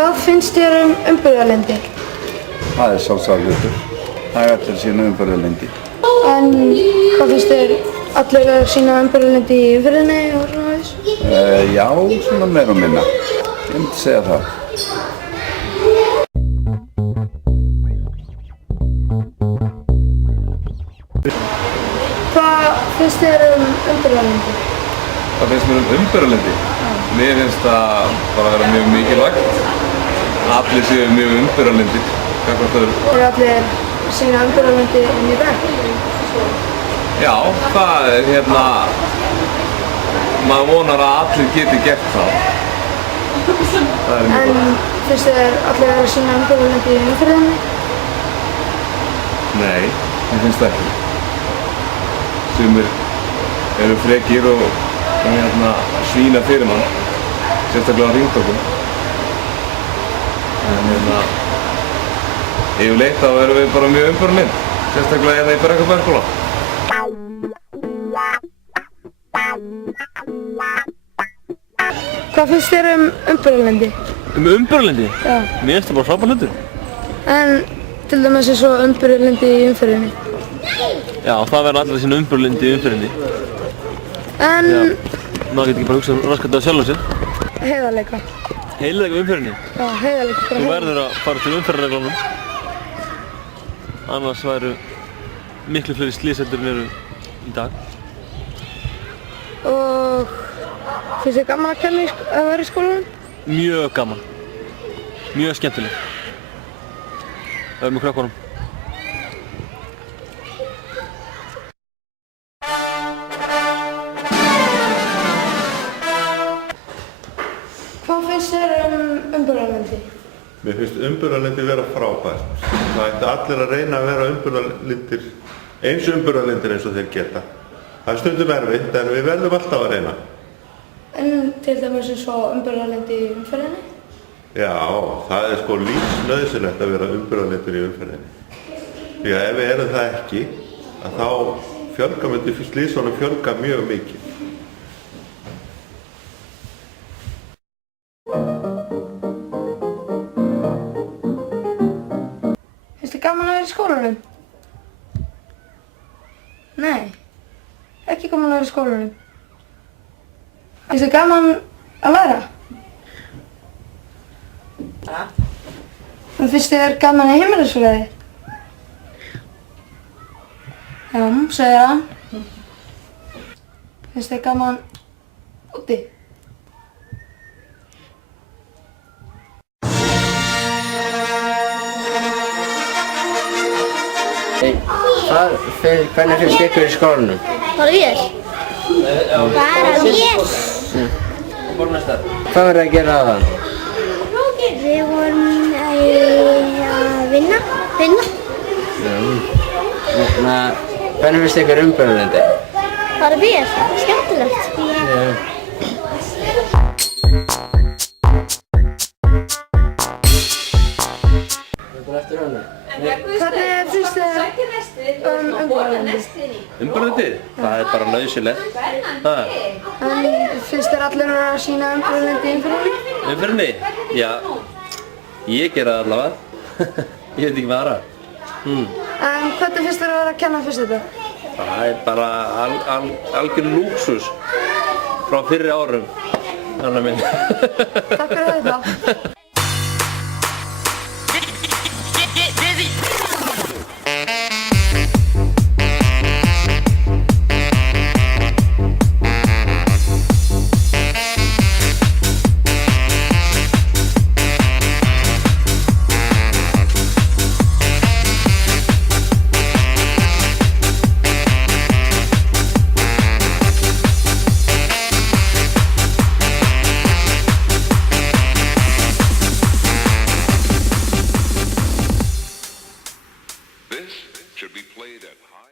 Hvað finnst þér umburðarlyndi? Það er sjálfsagður hlutur. Það er allir að sýna umburðarlyndi. En hvað finnst þér allir að sýna umburðarlyndi í umferðinni og svona þess? Já, svona meira og minna. Ég myndi segja það. Hvað finnst þér umburðarlyndi? Hvað finnst mér umburðarlyndi? Mér finnst það bara vera mjög mikilvægt. Allir séu mjög umburðarlyndir. Eru allir að sýna umburðarlyndi inn í dag? Já, það er maður vonar að allir geti gert það. En finnst þér allir að sýna umburðarlyndi í umferðinni? Nei, mér finnst það ekki. Sumir eru frekir og svína fyrir mann, sérstaklega á hringtorgum. En yfirleitt þá erum við bara mjög umburðarlynd, sérstaklega í Brekkubergsskóla. Hvað finnst þér umburðarlyndi? Umburðarlyndi? Já. Mér finnst það bara frábær hlutur. En til dæmis eins og umburðarlyndi í umferðinni? Já, það verður allir að sýna umburðarlyndi í umferðinni. En Maður getur ekki bara hugsað raskat af sjálfum sér. heiðarleika? Heiðarleika í umferðinni. Já, heiðarleika. Þú verður að fara til umferðarreglunum. Annars væru miklu fleiri slys heldur en eru í dag. Og finnst þér gaman að kenna að vera í skólanum? Mjög gaman. Mjög skemmtileg. Það er með krökkunum. Hvað finnst þér umburðarlyndi? Mér finnst umburðarlyndi vera frábært. Það ætti allir að reyna að vera eins umburðarlyndir eins og þeir geta. Það er stundum erfitt en við verðum alltaf að reyna. En til dæmis eins og umburðarlyndi í umferðinni? Já, það er sko lífsnauðsynlegt að vera umburðarlyndir í umferðinni. Því að ef við erum það ekki, að þá myndi slísunum fjölga mjög mikið. Finnst þér gaman að vera í skólanum? Nei, ekki gaman að vera í skólanum. Finnst þér gaman að læra? En finnst þér gaman í heimilisfræði? Já, segir hann. Finnst þér gaman úti? Hvernig finnst ykkur í skólanum? Bara vel. Bara vel. Hvað verður að gera á það? Við vorum að vinna. Hvernig finnst ykkur umburðarlyndi? Bara vel. Skemmtilegt. Hvernig finnst þér umburðarlyndi? Umburðarlyndi? Það er bara nauðsynlegt. En finnst þér allir að sýna umburðarlyndi í umferðinni? Umferðinni? Já, ég gera það allavega. Ég veit ekki hvað aðra. En hvernig finnst þér að vera að kenna fyrst þetta? Það er bara algjör lúxus frá fyrri árum. Þannig að minn. Takk fyrir þetta.